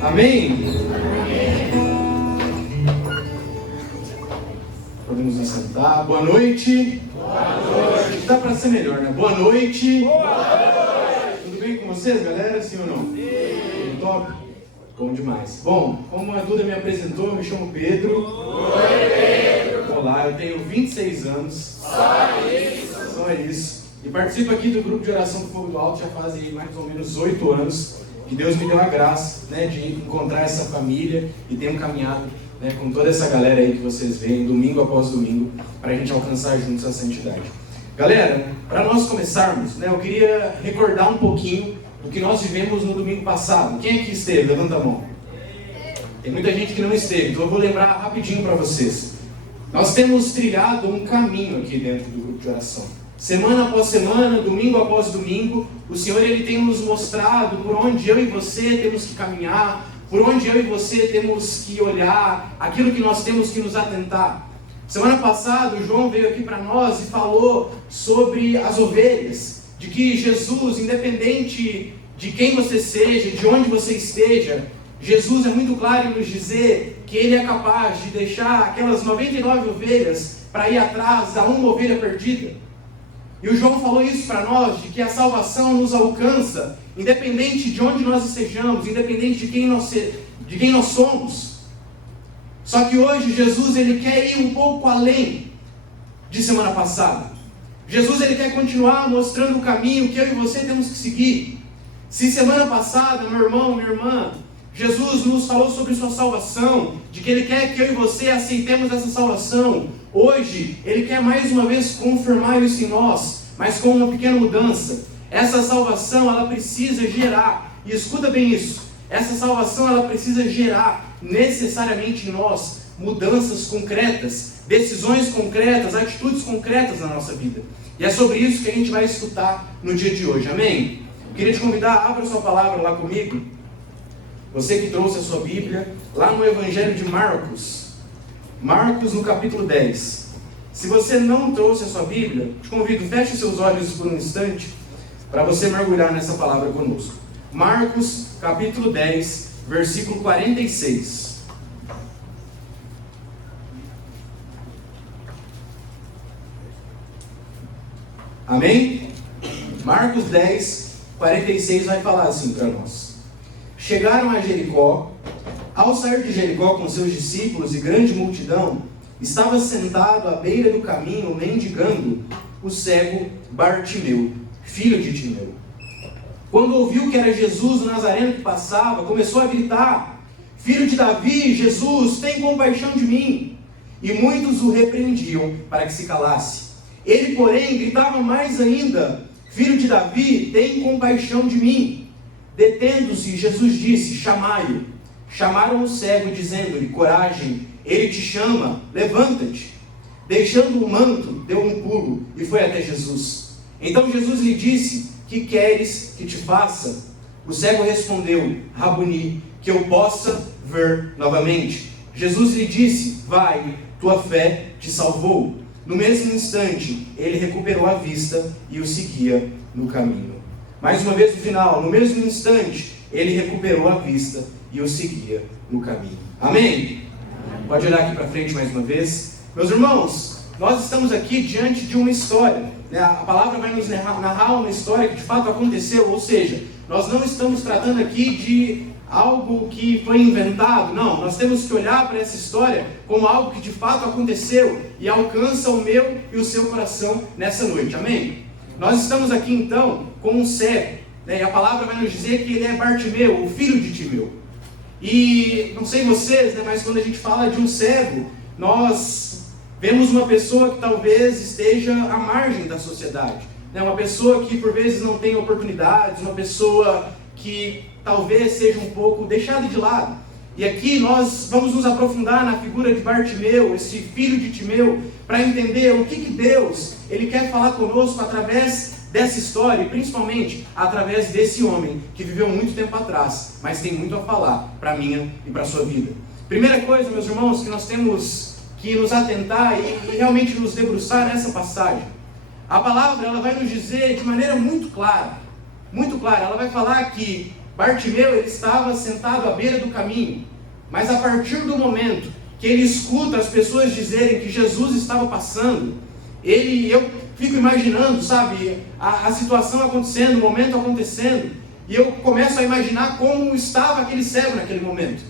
Amém? Podemos nos sentar. Boa noite. Boa noite. Dá para ser melhor, né? Boa noite. Boa noite. Tudo bem com vocês, galera? Sim ou não? Sim. Top? Bom demais. Bom, como a Duda me apresentou, eu me chamo Pedro. Oi, Pedro. Olá, eu tenho 26 anos. Só isso. Só isso. E participo aqui do grupo de oração do Fogo do Alto já fazem mais ou menos 8 anos. Que Deus me deu a graça, né, de encontrar essa família e tenho caminhado, né, com toda essa galera aí que vocês veem, domingo após domingo, para a gente alcançar juntos a santidade. Galera, para nós começarmos, né, eu queria recordar um pouquinho do que nós vivemos no domingo passado. Quem aqui esteve? Levanta a mão. Tem muita gente que não esteve, então eu vou lembrar rapidinho para vocês. Nós temos trilhado um caminho aqui dentro do grupo de oração. Semana após semana, domingo após domingo, o Senhor ele tem nos mostrado por onde eu e você temos que caminhar, por onde eu e você temos que olhar, aquilo que nós temos que nos atentar. Semana passada, o João veio aqui para nós e falou sobre as ovelhas, de que Jesus, independente de quem você seja, de onde você esteja, Jesus é muito claro em nos dizer que Ele é capaz de deixar aquelas 99 ovelhas para ir atrás da uma ovelha perdida. E o João falou isso para nós, de que a salvação nos alcança, independente de onde nós estejamos, independente de quem nós somos. Só que hoje Jesus ele quer ir um pouco além de semana passada. Jesus ele quer continuar mostrando o caminho que eu e você temos que seguir. Se semana passada, meu irmão, minha irmã, Jesus nos falou sobre sua salvação, de que Ele quer que eu e você aceitemos essa salvação. Hoje, Ele quer mais uma vez confirmar isso em nós, mas com uma pequena mudança. Essa salvação, ela precisa gerar, e escuta bem isso, essa salvação, ela precisa gerar necessariamente em nós mudanças concretas, decisões concretas, atitudes concretas na nossa vida. E é sobre isso que a gente vai escutar no dia de hoje, amém? Eu queria te convidar, abra sua palavra lá comigo. Você que trouxe a sua Bíblia, lá no Evangelho de Marcos, Marcos no capítulo 10. Se você não trouxe a sua Bíblia, te convido, feche seus olhos por um instante, para você mergulhar nessa palavra conosco. Marcos capítulo 10, versículo 46. Amém? Marcos 10, 46 vai falar assim para nós. Chegaram a Jericó. Ao sair de Jericó com seus discípulos e grande multidão, estava sentado à beira do caminho, mendigando, o cego Bartimeu, filho de Timeu. Quando ouviu que era Jesus o Nazareno que passava, começou a gritar: Filho de Davi, Jesus, tem compaixão de mim. E muitos o repreendiam para que se calasse. Ele, porém, gritava mais ainda: Filho de Davi, tem compaixão de mim. Detendo-se, Jesus disse: Chamai-o. Chamaram o cego, dizendo-lhe: Coragem, ele te chama, levanta-te. Deixando o manto, deu um pulo e foi até Jesus. Então Jesus lhe disse: Que queres que te faça? O cego respondeu: Rabuni, que eu possa ver novamente. Jesus lhe disse: Vai, tua fé te salvou. No mesmo instante, ele recuperou a vista e o seguia no caminho. Mais uma vez no final, no mesmo instante, ele recuperou a vista e o seguia no caminho. Amém? Pode olhar aqui para frente mais uma vez. Meus irmãos, nós estamos aqui diante de uma história. Né? A palavra vai nos narrar uma história que de fato aconteceu, ou seja, nós não estamos tratando aqui de algo que foi inventado, não. Nós temos que olhar para essa história como algo que de fato aconteceu e alcança o meu e o seu coração nessa noite. Amém? Nós estamos aqui então com um cego, né? E a palavra vai nos dizer que ele é Bartimeu, o filho de Timeu. E não sei vocês, né, mas quando a gente fala de um cego, nós vemos uma pessoa que talvez esteja à margem da sociedade, né? Uma pessoa que por vezes não tem oportunidades, uma pessoa que talvez seja um pouco deixada de lado. E aqui nós vamos nos aprofundar na figura de Bartimeu, esse filho de Timeu, para entender o que Deus ele quer falar conosco através dessa história, e principalmente através desse homem que viveu muito tempo atrás, mas tem muito a falar para a minha e para a sua vida. Primeira coisa, meus irmãos, que nós temos que nos atentar e realmente nos debruçar nessa passagem. A palavra ela vai nos dizer de maneira muito clara, ela vai falar que Bartimeu, ele estava sentado à beira do caminho, mas a partir do momento que ele escuta as pessoas dizerem que Jesus estava passando, eu fico imaginando, sabe, a situação acontecendo, o momento acontecendo, e eu começo a imaginar como estava aquele cego naquele momento.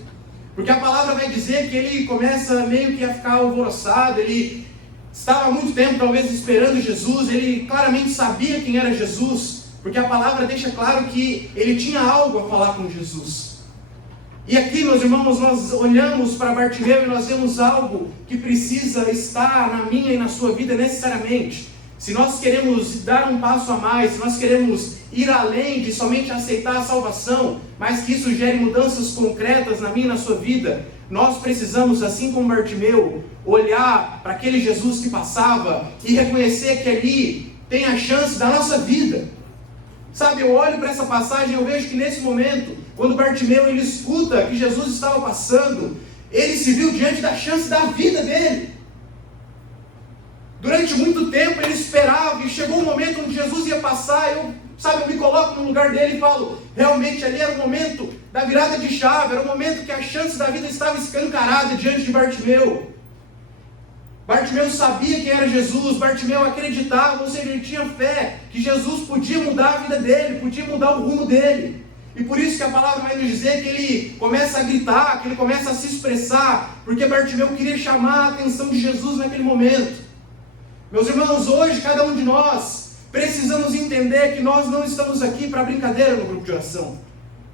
Porque a palavra vai dizer que ele começa meio que a ficar alvoroçado, ele estava há muito tempo talvez esperando Jesus, ele claramente sabia quem era Jesus, porque a palavra deixa claro que ele tinha algo a falar com Jesus. E aqui, meus irmãos, nós olhamos para Bartimeu e nós vemos algo que precisa estar na minha e na sua vida necessariamente. Se nós queremos dar um passo a mais, se nós queremos ir além de somente aceitar a salvação, mas que isso gere mudanças concretas na minha e na sua vida, nós precisamos, assim como Bartimeu, olhar para aquele Jesus que passava e reconhecer que ali tem a chance da nossa vida. Sabe, eu olho para essa passagem e eu vejo que nesse momento, quando Bartimeu ele escuta que Jesus estava passando, ele se viu diante da chance da vida dele. Durante muito tempo ele esperava e chegou um momento onde Jesus ia passar, eu me coloco no lugar dele e falo, realmente ali era o momento da virada de chave, era o momento que a chance da vida estava escancarada diante de Bartimeu. Bartimeu sabia quem era Jesus, Bartimeu acreditava, ou seja, ele tinha fé que Jesus podia mudar a vida dele, podia mudar o rumo dele. E por isso que a palavra vai nos dizer que ele começa a gritar, que ele começa a se expressar, porque Bartimeu queria chamar a atenção de Jesus naquele momento. Meus irmãos, hoje cada um de nós precisamos entender que nós não estamos aqui para brincadeira no grupo de oração.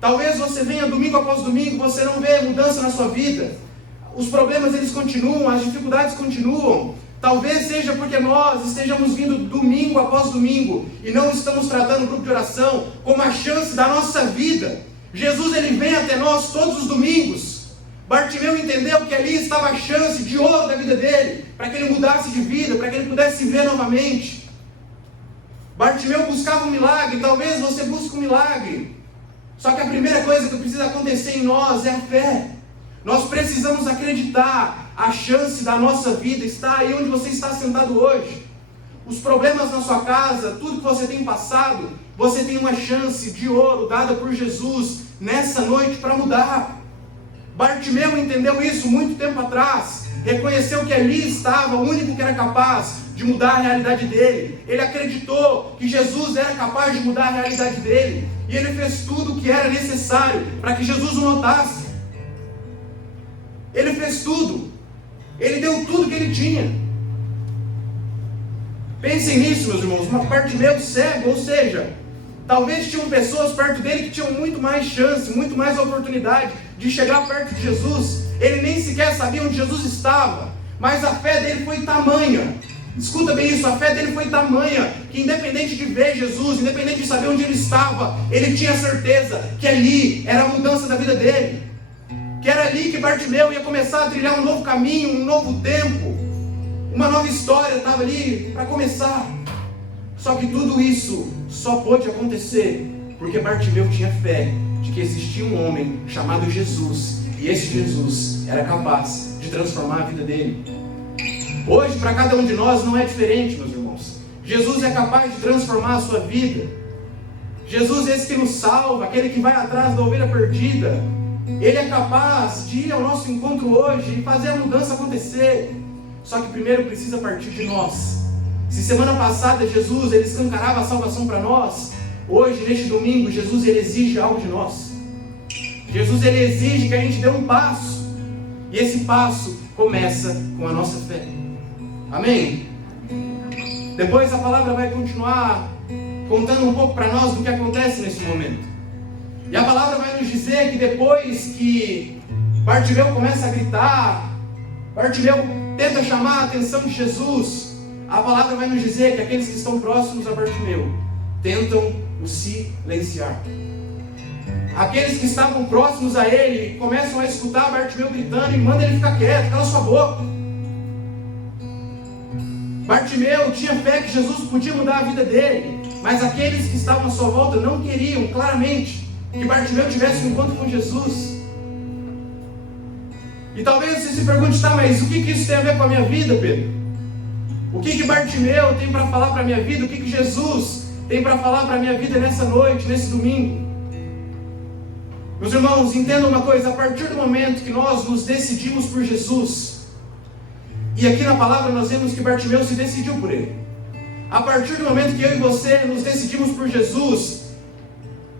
Talvez você venha domingo após domingo, você não vê mudança na sua vida. Os problemas eles continuam, as dificuldades continuam. Talvez seja porque nós estejamos vindo domingo após domingo e não estamos tratando o grupo de oração como a chance da nossa vida. Jesus ele vem até nós todos os domingos. Bartimeu entendeu que ali estava a chance de ouro da vida dele, para que ele mudasse de vida, para que ele pudesse se ver novamente. Bartimeu buscava um milagre, talvez você busque um milagre. Só que a primeira coisa que precisa acontecer em nós é a fé. Nós precisamos acreditar, a chance da nossa vida está aí onde você está sentado hoje. Os problemas na sua casa, tudo que você tem passado, você tem uma chance de ouro dada por Jesus nessa noite para mudar. Bartimeu entendeu isso muito tempo atrás, reconheceu que ali estava o único que era capaz de mudar a realidade dele. Ele acreditou que Jesus era capaz de mudar a realidade dele, e ele fez tudo o que era necessário para que Jesus o notasse. Ele fez tudo, ele deu tudo que ele tinha. Pensem nisso, meus irmãos, Bartimeu cego, ou seja, talvez tinham pessoas perto dele que tinham muito mais chance, muito mais oportunidade de chegar perto de Jesus. Ele nem sequer sabia onde Jesus estava, mas a fé dele foi tamanha. Escuta bem isso, a fé dele foi tamanha, que independente de ver Jesus, independente de saber onde ele estava, ele tinha certeza que ali era a mudança da vida dele. Que era ali que Bartimeu ia começar a trilhar um novo caminho, um novo tempo. Uma nova história estava ali para começar. Só que tudo isso só pôde acontecer porque Bartimeu tinha fé de que existia um homem chamado Jesus, e esse Jesus era capaz de transformar a vida dele. Hoje, para cada um de nós, não é diferente, meus irmãos. Jesus é capaz de transformar a sua vida. Jesus é esse que nos salva, aquele que vai atrás da ovelha perdida. Ele é capaz de ir ao nosso encontro hoje e fazer a mudança acontecer. Só que primeiro precisa partir de nós. Se semana passada Jesus ele escancarava a salvação para nós, hoje, neste domingo, Jesus ele exige algo de nós. Jesus ele exige que a gente dê um passo. E esse passo começa com a nossa fé. Amém? Depois a palavra vai continuar contando um pouco para nós do que acontece nesse momento. E a palavra vai nos dizer que depois que Bartimeu começa a gritar, Bartimeu tenta chamar a atenção de Jesus, a palavra vai nos dizer que aqueles que estão próximos a Bartimeu tentam o silenciar. Aqueles que estavam próximos a ele começam a escutar Bartimeu gritando e mandam ele ficar quieto, cala sua boca. Bartimeu tinha fé que Jesus podia mudar a vida dele, mas aqueles que estavam à sua volta não queriam claramente que Bartimeu tivesse um encontro com Jesus. E talvez você se pergunte, tá, mas o que isso tem a ver com a minha vida, Pedro? O que Bartimeu tem para falar para a minha vida? O que Jesus tem para falar para a minha vida nessa noite, nesse domingo? Meus irmãos, entendam uma coisa, a partir do momento que nós nos decidimos por Jesus, e aqui na palavra nós vemos que Bartimeu se decidiu por ele. A partir do momento que eu e você nos decidimos por Jesus,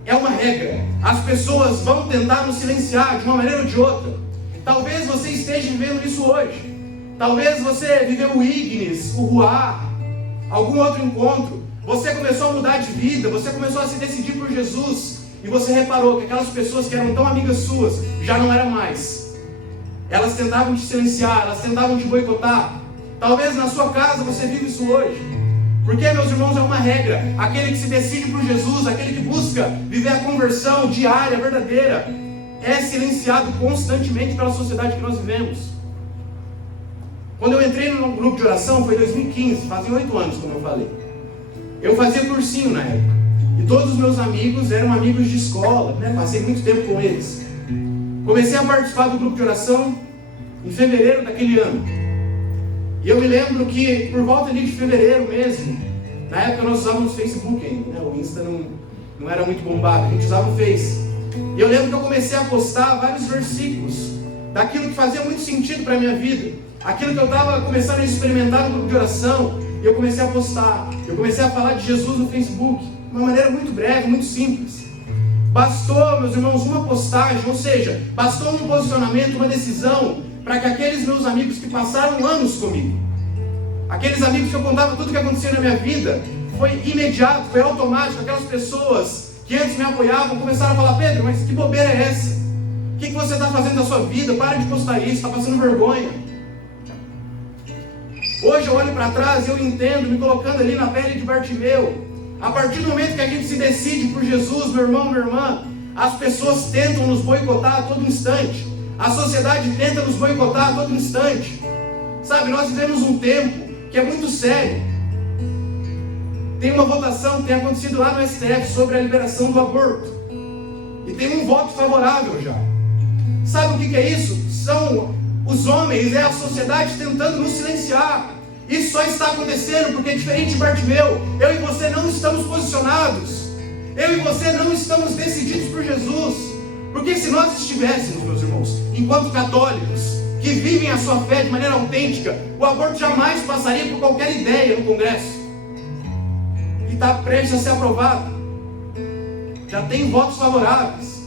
é uma regra. As pessoas vão tentar nos silenciar de uma maneira ou de outra. Talvez você esteja vivendo isso hoje. Talvez você viveu o Ignis, o Ruá, algum outro encontro. Você começou a mudar de vida, você começou a se decidir por Jesus, e você reparou que aquelas pessoas que eram tão amigas suas, já não eram mais. Elas tentavam te silenciar, elas tentavam te boicotar. Talvez na sua casa você vive isso hoje. Porque, meus irmãos, é uma regra. Aquele que se decide por Jesus, aquele que busca viver a conversão diária, verdadeira, é silenciado constantemente pela sociedade que nós vivemos. Quando eu entrei no grupo de oração, foi em 2015, fazem 8 anos, como eu falei. Eu fazia cursinho na época. E todos os meus amigos eram amigos de escola, né? Passei muito tempo com eles. Comecei a participar do grupo de oração em fevereiro daquele ano. E eu me lembro que por volta ali de fevereiro mesmo, na época nós usávamos o Facebook ainda, né? O Insta não era muito bombado, a gente usava o Face. E eu lembro que eu comecei a postar vários versículos daquilo que fazia muito sentido para a minha vida, aquilo que eu estava começando a experimentar no grupo de oração, e eu comecei a postar, eu comecei a falar de Jesus no Facebook, de uma maneira muito breve, muito simples. Bastou, meus irmãos, uma postagem, ou seja, bastou um posicionamento, uma decisão, para que aqueles meus amigos que passaram anos comigo, aqueles amigos que eu contava tudo o que acontecia na minha vida, foi imediato, foi automático. Aquelas pessoas que antes me apoiavam começaram a falar: Pedro, mas que bobeira é essa? O que você está fazendo da sua vida? Para de postar isso, está passando vergonha. Hoje eu olho para trás e eu entendo, me colocando ali na pele de Bartimeu. A partir do momento que a gente se decide por Jesus, meu irmão, minha irmã, as pessoas tentam nos boicotar a todo instante. A sociedade tenta nos boicotar a todo instante. Sabe, nós vivemos um tempo que é muito sério. Tem uma votação que tem acontecido lá no STF sobre a liberação do aborto. E tem um voto favorável já. Sabe o que é isso? São os homens, é a sociedade tentando nos silenciar. Isso só está acontecendo porque, diferente de Bartimeu, eu e você não estamos posicionados. Eu e você não estamos decididos por Jesus. Porque se nós estivéssemos, meus irmãos, enquanto católicos, que vivem a sua fé de maneira autêntica, o aborto jamais passaria por qualquer ideia no Congresso. E está prestes a ser aprovado. Já tem votos favoráveis.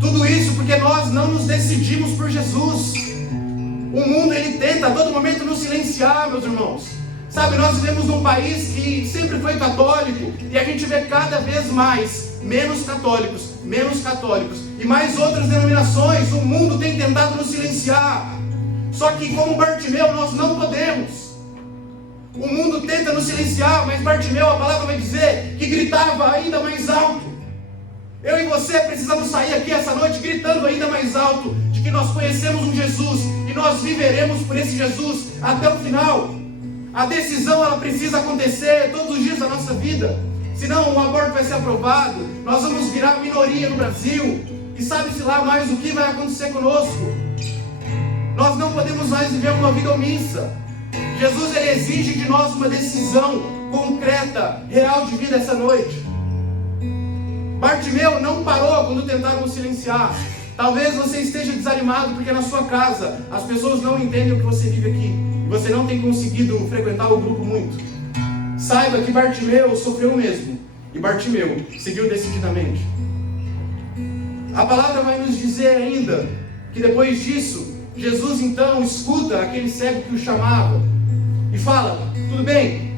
Tudo isso porque nós não nos decidimos por Jesus. O mundo, ele tenta a todo momento nos silenciar, meus irmãos. Sabe, nós vivemos num país que sempre foi católico, e a gente vê cada vez mais menos católicos e mais outras denominações. O mundo tem tentado nos silenciar. Só que, como Bartimeu, nós não podemos. O mundo tenta nos silenciar, mas Bartimeu, a palavra vai dizer que gritava ainda mais alto. Eu e você precisamos sair aqui essa noite gritando ainda mais alto de que nós conhecemos um Jesus e nós viveremos por esse Jesus até o final. A decisão, ela precisa acontecer todos os dias da nossa vida. Senão o aborto vai ser aprovado, nós vamos virar minoria no Brasil, e sabe-se lá mais o que vai acontecer conosco. Nós não podemos mais viver uma vida omissa. Jesus, ele exige de nós uma decisão concreta, real de vida essa noite. Bartimeu não parou quando tentaram o silenciar. Talvez você esteja desanimado porque na sua casa as pessoas não entendem o que você vive aqui, e você não tem conseguido frequentar o grupo muito. Saiba que Bartimeu sofreu o mesmo, e Bartimeu seguiu decididamente. A palavra vai nos dizer ainda que depois disso, Jesus então escuta aquele cego que o chamava e fala: tudo bem,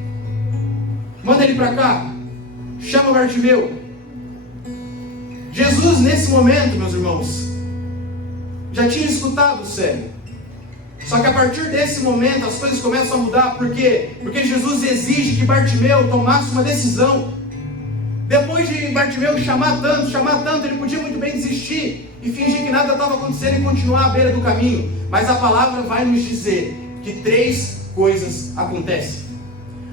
manda ele para cá, chama Bartimeu. Jesus, nesse momento, meus irmãos, já tinha escutado o cego. Só que a partir desse momento as coisas começam a mudar. Por quê? Porque Jesus exige que Bartimeu tomasse uma decisão. Depois de Bartimeu chamar tanto, ele podia muito bem desistir e fingir que nada estava acontecendo e continuar à beira do caminho. Mas a palavra vai nos dizer que 3 coisas acontecem.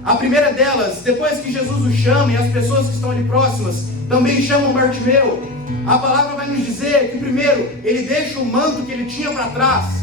A primeira delas, depois que Jesus o chama e as pessoas que estão ali próximas também chamam Bartimeu, a palavra vai nos dizer que primeiro, ele deixa o manto que ele tinha para trás.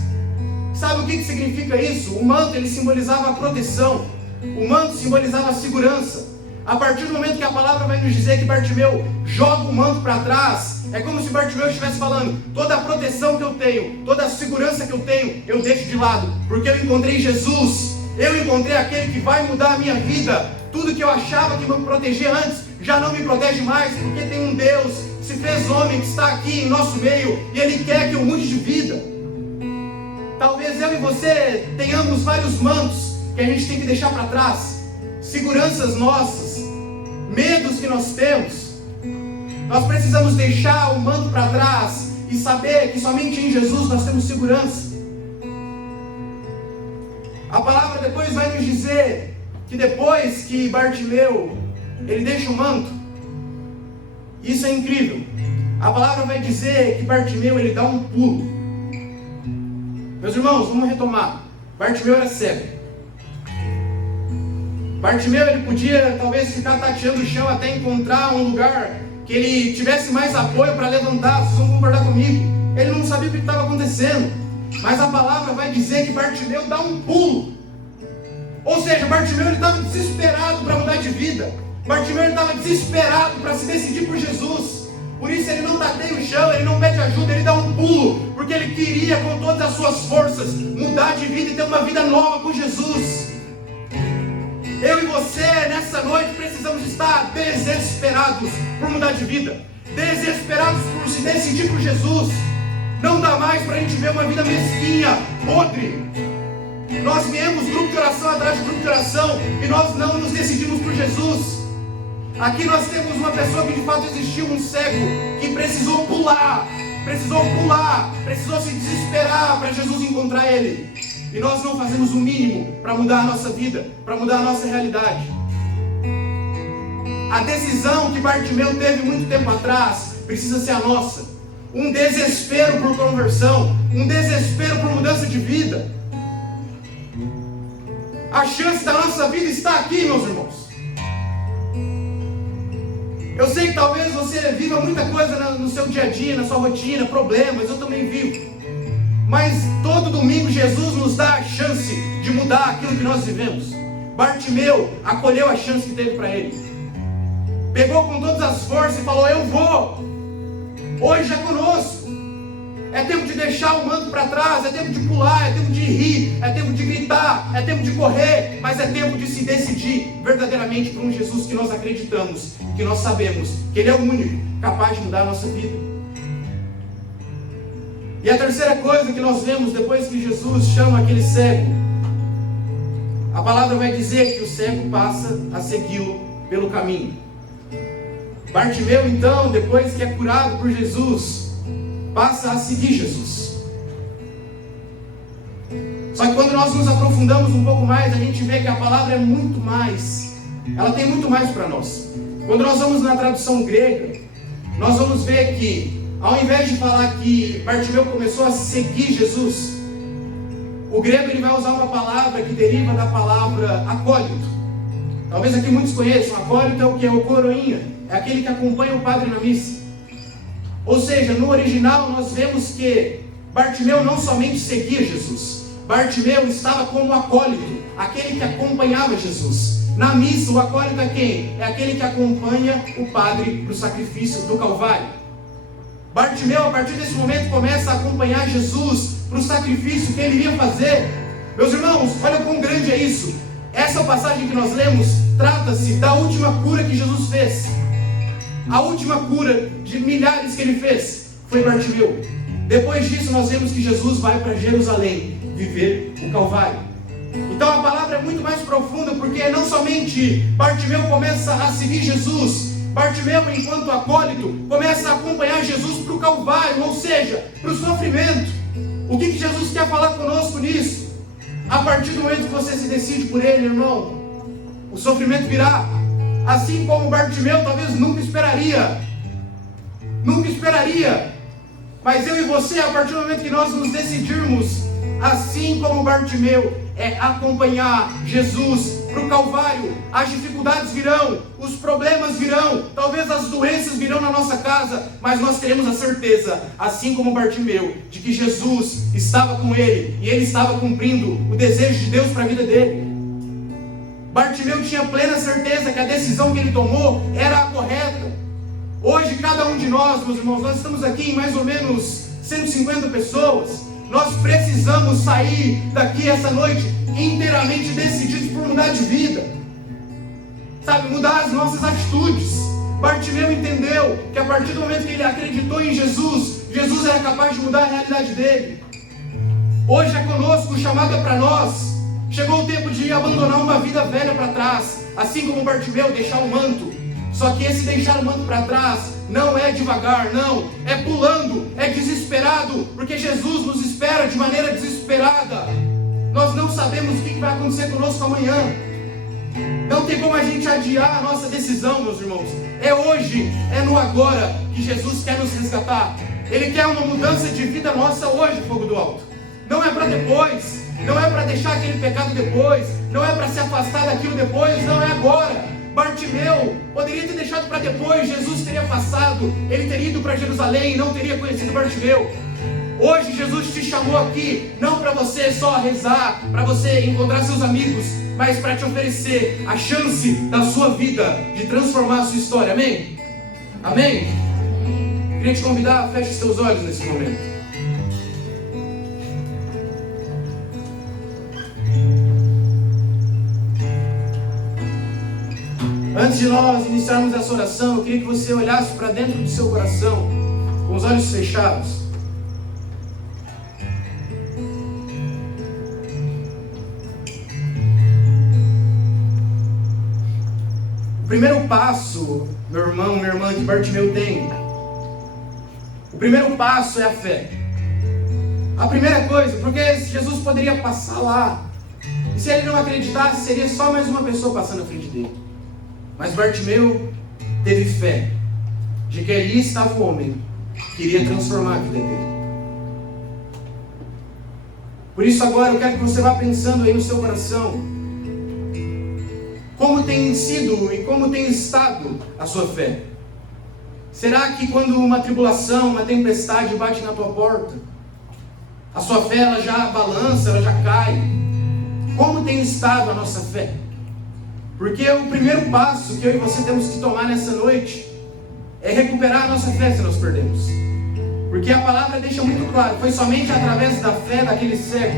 Sabe o que significa isso? O manto, ele simbolizava a proteção. O manto simbolizava a segurança. A partir do momento que a palavra vai nos dizer que Bartimeu joga o manto para trás, é como se Bartimeu estivesse falando: toda a proteção que eu tenho, toda a segurança que eu tenho, eu deixo de lado, porque eu encontrei Jesus, eu encontrei aquele que vai mudar a minha vida. Tudo que eu achava que me protegia antes, já não me protege mais, porque tem um Deus que se fez homem, que está aqui em nosso meio, e Ele quer que eu mude de vida. Talvez eu e você tenhamos vários mantos que a gente tem que deixar para trás, seguranças nossas, medos que nós temos. Nós precisamos deixar o manto para trás e saber que somente em Jesus nós temos segurança. A palavra depois vai nos dizer que depois que Bartimeu, ele deixa o manto, isso é incrível. A palavra vai dizer que Bartimeu, ele dá um pulo. Meus irmãos, vamos retomar. Bartimeu era cego. Bartimeu, ele podia talvez ficar tateando o chão até encontrar um lugar que ele tivesse mais apoio para levantar. Vocês vão concordar comigo? Ele não sabia o que estava acontecendo, mas a palavra vai dizer que Bartimeu dá um pulo. Ou seja, Bartimeu estava desesperado para mudar de vida. Bartimeu estava desesperado para se decidir por Jesus. Por isso ele não tateia o chão, ele não pede ajuda, ele dá um pulo, porque ele queria com todas as suas forças mudar de vida e ter uma vida nova com Jesus. Eu e você nessa noite precisamos estar desesperados por mudar de vida, desesperados por se decidir por Jesus. Não dá mais para a gente ver uma vida mesquinha, podre. Nós viemos grupo de oração atrás de grupo de oração e nós não nos decidimos por Jesus. Aqui nós temos uma pessoa que de fato existiu, um cego, que precisou pular, precisou se desesperar para Jesus encontrar ele. E nós não fazemos o mínimo para mudar a nossa vida, para mudar a nossa realidade. A decisão que Bartimeu teve muito tempo atrás precisa ser a nossa. Um desespero por conversão, um desespero por mudança de vida. A chance da nossa vida está aqui, meus irmãos. Eu sei que talvez você viva muita coisa no seu dia a dia, na sua rotina, problemas, eu também vivo. Mas todo domingo Jesus nos dá a chance de mudar aquilo que nós vivemos. Bartimeu acolheu a chance que teve para ele. Pegou com todas as forças e falou: eu vou. Hoje é conosco. É tempo de deixar o manto para trás, é tempo de pular, é tempo de rir, é tempo de gritar, é tempo de correr, mas é tempo de se decidir verdadeiramente por um Jesus que nós acreditamos, que nós sabemos que Ele é o único capaz de mudar a nossa vida. E a terceira coisa que nós vemos depois que Jesus chama aquele cego, a palavra vai dizer que o cego passa a segui-lo pelo caminho. Bartimeu então, depois que é curado por Jesus, passa a seguir Jesus. Só que quando nós nos aprofundamos um pouco mais, a gente vê que a palavra é muito mais. Ela tem muito mais para nós. Quando nós vamos na tradução grega, nós vamos ver que, ao invés de falar que Bartimeu começou a seguir Jesus, o grego ele vai usar uma palavra que deriva da palavra acólito. Talvez aqui muitos conheçam. Acólito é o que? É o coroinha. É aquele que acompanha o padre na missa. Ou seja, no original nós vemos que Bartimeu não somente seguia Jesus, Bartimeu estava como acólito, aquele que acompanhava Jesus. Na missa, o acólito é quem? É aquele que acompanha o padre no sacrifício do Calvário. Bartimeu, a partir desse momento, começa a acompanhar Jesus para o sacrifício que ele iria fazer. Meus irmãos, olha quão grande é isso. Essa passagem que nós lemos trata-se da última cura que Jesus fez. A última cura de milhares que ele fez foi Bartimeu. Depois disso nós vemos que Jesus vai para Jerusalém viver o Calvário. Então a palavra é muito mais profunda, porque não somente Bartimeu começa a seguir Jesus, Bartimeu, enquanto acólito, começa a acompanhar Jesus para o Calvário, ou seja, para o sofrimento. O que Jesus quer falar conosco nisso? A partir do momento que você se decide por Ele, irmão, o sofrimento virá. Assim como Bartimeu talvez nunca esperaria. Mas eu e você, a partir do momento que nós nos decidirmos, assim como Bartimeu, é acompanhar Jesus para o Calvário. As dificuldades virão, os problemas virão, talvez as doenças virão na nossa casa, mas nós teremos a certeza, assim como Bartimeu, de que Jesus estava com ele, e ele estava cumprindo o desejo de Deus para a vida dele. Bartimeu tinha plena certeza que a decisão que ele tomou era a correta. Hoje, cada um de nós, meus irmãos, nós estamos aqui em mais ou menos 150 pessoas. Nós precisamos sair daqui essa noite inteiramente decididos por mudar de vida. Sabe, mudar as nossas atitudes. Bartimeu entendeu que a partir do momento que ele acreditou em Jesus, Jesus era capaz de mudar a realidade dele. Hoje é conosco, o chamado é para nós. Chegou o tempo de abandonar uma vida velha para trás, assim como Bartimeu, deixar o manto. Só que esse deixar o manto para trás não é devagar, não, é pulando, é desesperado, porque Jesus nos espera de maneira desesperada. Nós não sabemos o que vai acontecer conosco amanhã. Não tem como a gente adiar a nossa decisão, meus irmãos. É hoje, é no agora que Jesus quer nos resgatar. Ele quer uma mudança de vida nossa hoje, fogo do alto. Não é para depois, não é para deixar aquele pecado depois, não é para se afastar daquilo depois, não, é agora. Bartimeu poderia ter deixado para depois, Jesus teria passado, ele teria ido para Jerusalém e não teria conhecido Bartimeu. Hoje Jesus te chamou aqui, não para você só rezar, para você encontrar seus amigos, mas para te oferecer a chance da sua vida de transformar a sua história, amém? Amém? Queria te convidar, feche os seus olhos nesse momento. Antes de nós iniciarmos essa oração, eu queria que você olhasse para dentro do seu coração, com os olhos fechados. O primeiro passo, meu irmão, minha irmã, que Bartimeu tem, o primeiro passo é a fé. A primeira coisa, porque Jesus poderia passar lá, e se ele não acreditasse, seria só mais uma pessoa passando à frente dele. Mas Bartimeu teve fé de que ali estava o homem que iria transformar a vida dele. Por isso agora eu quero que você vá pensando aí no seu coração, como tem sido e como tem estado a sua fé. Será que quando uma tribulação, uma tempestade bate na tua porta, a sua fé ela já balança, ela já cai? Como tem estado a nossa fé? Porque o primeiro passo que eu e você temos que tomar nessa noite é recuperar a nossa fé se nós perdemos. Porque a palavra deixa muito claro, foi somente através da fé daquele cego